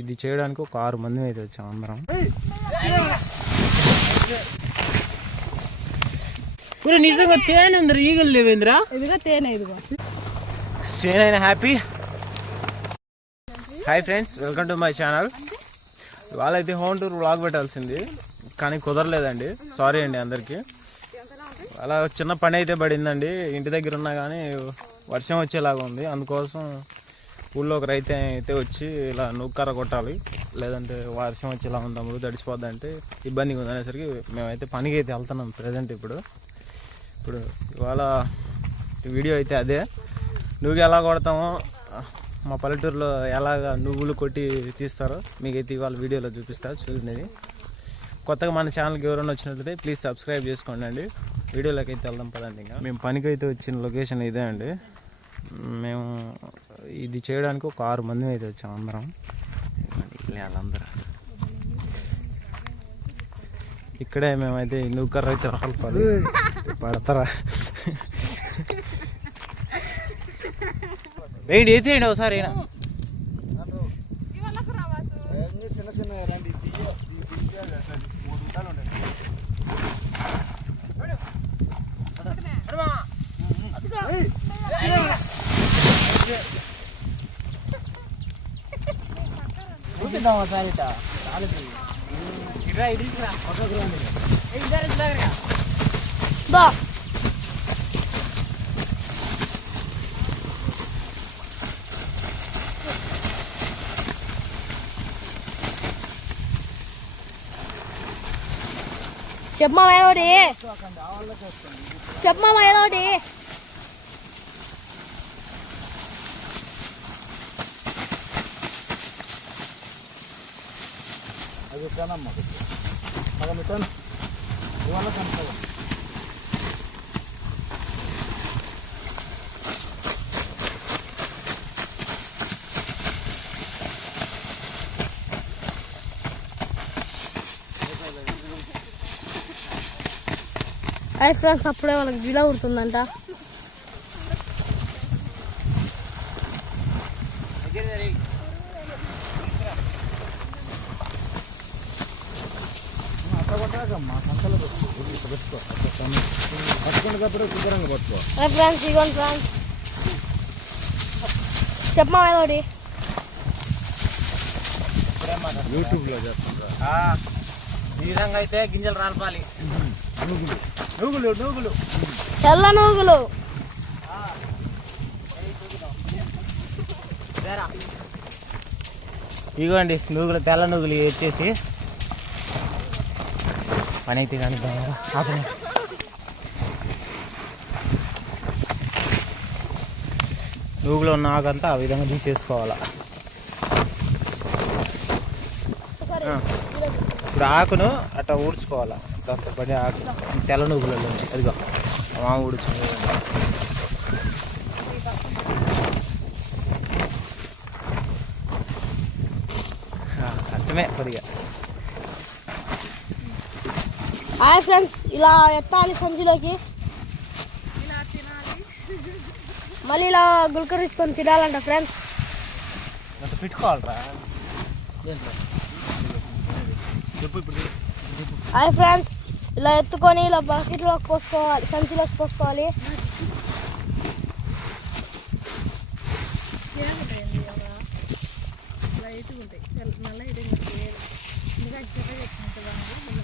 ఇది చేయడానికి ఒక ఆరు మంది అయితే వచ్చాం అందరం. నిజంగా తేనె ఉంది ఈగలు లేవేంద్రా? ఇదిగో తేనె ఇదిగో. సేనైనా happy. Hi friends welcome to my channel వాళ్ళైతే హోమ్ టూర్ వ్లాగ్ పెట్టాల్సింది కానీ కుదరలేదండి. సారీ అండి అందరికీ. అలా చిన్న పని అయితే పడిందండి. ఇంటి దగ్గర ఉన్నా కానీ వర్షం వచ్చేలాగా ఉంది. అందుకోసం ఊళ్ళో ఒక రైతు అయితే వచ్చి ఇలా నూక్కర కొట్టాలి లేదంటే వర్షం వచ్చి ఇలా ఉందాము తడిసిపోద్ది అంటే ఇబ్బందిగా ఉంది అనేసరికి మేమైతే పనికి అయితే వెళ్తున్నాం ప్రజెంట్ ఇప్పుడు. ఇప్పుడు ఇవాళ వీడియో అయితే అదే. నువ్వు ఎలా కొడతామో మా పల్లెటూరులో ఎలాగ నువ్వులు కొట్టి తీస్తారో మీకైతే ఇవాళ వీడియోలో చూపిస్తా చూసినది కొత్తగా మన ఛానల్కి ఎవరైనా వచ్చినట్లయితే ప్లీజ్ సబ్స్క్రైబ్ చేసుకోండి అండి. వీడియోలోకి అయితే వెళ్దాం పదండి ఇంకా. మేము పనికి అయితే వచ్చిన లొకేషన్ ఇదే అండి. మేము ఇది చేయడానికి ఒక ఆరు మంది అయితే వచ్చాం అందరం. వాళ్ళందరూ. ఇక్కడే మేమైతే నువ్వు అయితే రాలి పడతారా? వెయిట్ ఎత్తేయండి ఒకసారి అయినా దా చెప్పమా ఏదోటి చెప్పమా ఏదోటి అది ఇస్తానమ్మా సగం ఇస్తాను ఇవాళ కనుక హాయ్ ఫ్రెండ్స్ అప్పుడే వాళ్ళకి గిల ఉడుతుందంట ఫ్రెండ్స్ ఇగోండి ఫ్రెండ్స్ చెప్పమా ఏదోటి యూట్యూబ్లో చేస్తుంటా ఈ విధంగా అయితే గింజలు రాల్పాలి నూగులు నూగులు నూగులు తెల్ల నూగులు ఇగోండి నూగులు తెల్ల నూగులు వచ్చేసి పని అయితే కానీ ఆపండి నూగులో ఉన్న ఆకంతా ఆ విధంగా తీసేసుకోవాలా. ఇప్పుడు ఆకును అట్లా ఊడ్చుకోవాలా. దాంతో పడి ఆకు. తెల్ల నువ్వులలో అదిగో మా ఊడ్చుకుంది కష్టమే కొద్దిగా. హాయ్ ఫ్రెండ్స్ ఇలా ఎత్తాలి సంచిలోకి. మళ్ళీ ఇలా గుల్కరించుకొని తినాలంట ఫ్రెండ్స్. పెట్టుకోవాలరా. హాయ్ ఫ్రెండ్స్ ఇలా ఎత్తుకొని ఇలా బకెట్లోకి పోసుకోవాలి సంచిలోకి పోసుకోవాలి. చక్కెర ఆపరి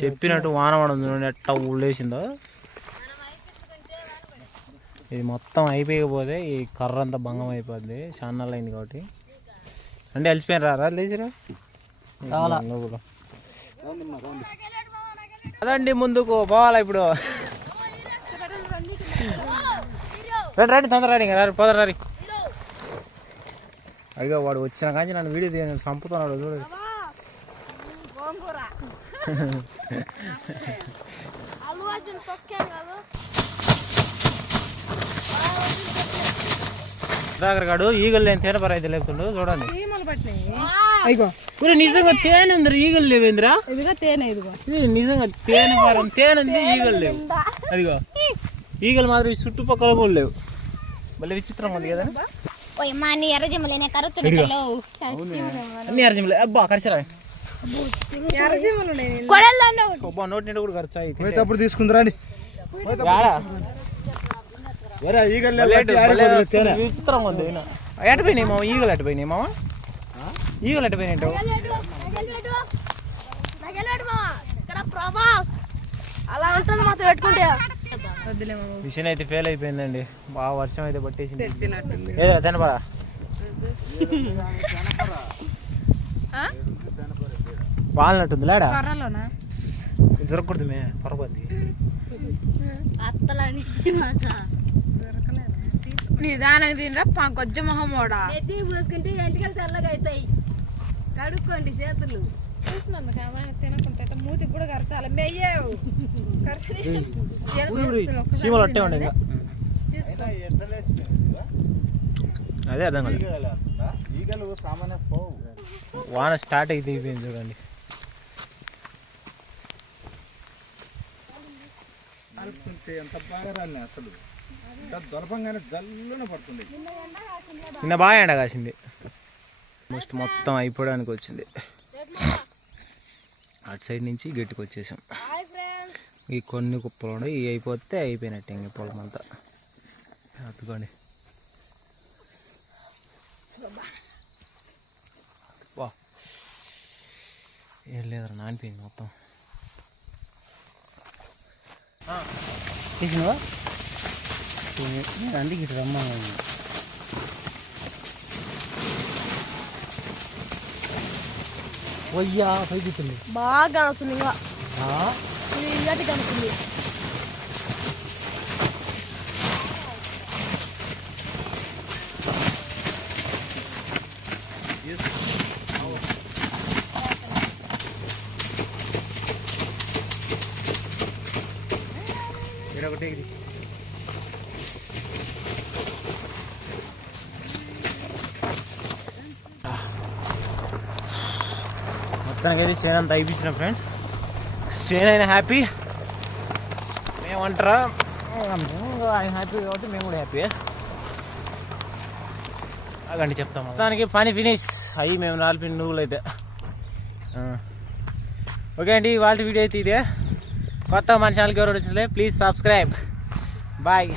చెప్పినట్టు వాన పడుతుంది చూడండి ఎట్టా ఊళ్ళేసిందో ఇది మొత్తం అయిపోయకపోతే ఈ కర్ర అంతా భంగం అయిపోద్ది. చాలా అయింది కాబట్టి. అంటే అలసిపోయిన రారా లేచిరా? నువ్వు అదండి ముందుకు పోవాలా ఇప్పుడు? రండి రండి తొందర రండి ఇంకా రండి పోదాం రండి. అడిగా వాడు వచ్చిన కానీ నన్ను వీడియో చంపుతున్నాడు చూడండి అల్లు అర్జున్ తొక్కాం కాదు సుధాకర్ గాడు ఈగలు లేని తేనె పరైతే లేపుతుండు చూడండి. అయ్యో. ఒరే నిజంగా తేనె ఉందిరా ఈగలు లేవేంద్రా? ఇదిగో తేనె ఇదిగో. ఇది నిజంగా తేనె పరం తేనె ఉంది ఈగలు లేవు. అదిగో. ఈగలు మాత్రం ఈ చుట్టుపక్కల కూడా లేవు. మళ్ళీ విచిత్రంగా ఉంది కదా. ఓయ్ మా నీ ఎర్ర జిమ్మలేనే కరుతున్నాలో అన్ని అర్జునులే అబ్బా కరిచరా నోటి నిండా కూడా ఖర్చు అయితే పోయేటప్పుడు తీసుకుందిరా అండి విచిత్రంగా ఉంది ఈయన. ఎటు పోయినాయి మామ ఈగలు ఎటు పోయినాయి మామ ఈగలు ఎటు పోయినాయి ఇక్కడ ప్రభాస్ అలా ఉంటుంది మాత్రం పెట్టుకుంటే మిషన్ అయితే ఫెయిల్ అయిపోయిందండి. బాగా వర్షం అయితే పట్టేసింది. ఏదో తినపరా? వాలినట్టుంది లేడా? కర్రలోనా దొరకకూడదు మే పొరపద్ది నిదానంగా తినరా పా గొజ్జ మొహమోడా నెత్తి పూసుకుంటే ఎంటికలు తెల్లగా అవుతాయి కడుక్కోండి చేతులు. చూసినందుకు ఆమె తినకుంటే మూతికి కూడా కరచాలి. మెయ్యవు. చీమలు అట్టే ఉండే ఇంకా. అదే అర్థం కాదు ఈగలు సామాన్య పోవు. వాన స్టార్ట్ అయితే అయిపోయింది చూడండి. కలుపుతుంటే ఎంత బాగా రాలి అసలు. దొలపంగానే జల్లున పడుతుంది నిన్న బాగా ఎండ కాసింది. మోస్ట్ మొత్తం అయిపోవడానికి వచ్చింది. అటు సైడ్ నుంచి గట్టికి వచ్చేసాం. ఈ కొన్ని కుప్పలు ఉన్నాయి. ఇవి అయిపోతే అయిపోయినట్టు ఇంక పొలం అంతా. అతుకోండి. వా. ఏం లేదురా నానిపోయింది మొత్తం. తీసినవా అందుకే ఇటు రమ్మన్నాను. వయ్యా పైకితుంది బాగా కానుస్తుంది ఇంకా క్లియర్గా కనుకుంది ఒకటి మొత్తానికి అయితే చేను అంతా అయిపించిన ఫ్రెండ్స్. చేను అయినా హ్యాపీ మేమంటారా ఆయన హ్యాపీ కాబట్టి మేము కూడా హ్యాపీ అగండి చెప్తాము దానికి పని ఫినిష్ అయ్యి మేము నాలుగు నువ్వులు అయితే. ఓకే అండి వాళ్ళ వీడియో అయితే ఇదే. కొత్త మన ఛానల్కి ఎవరు వచ్చిందే ప్లీజ్ సబ్స్క్రైబ్ బాయ్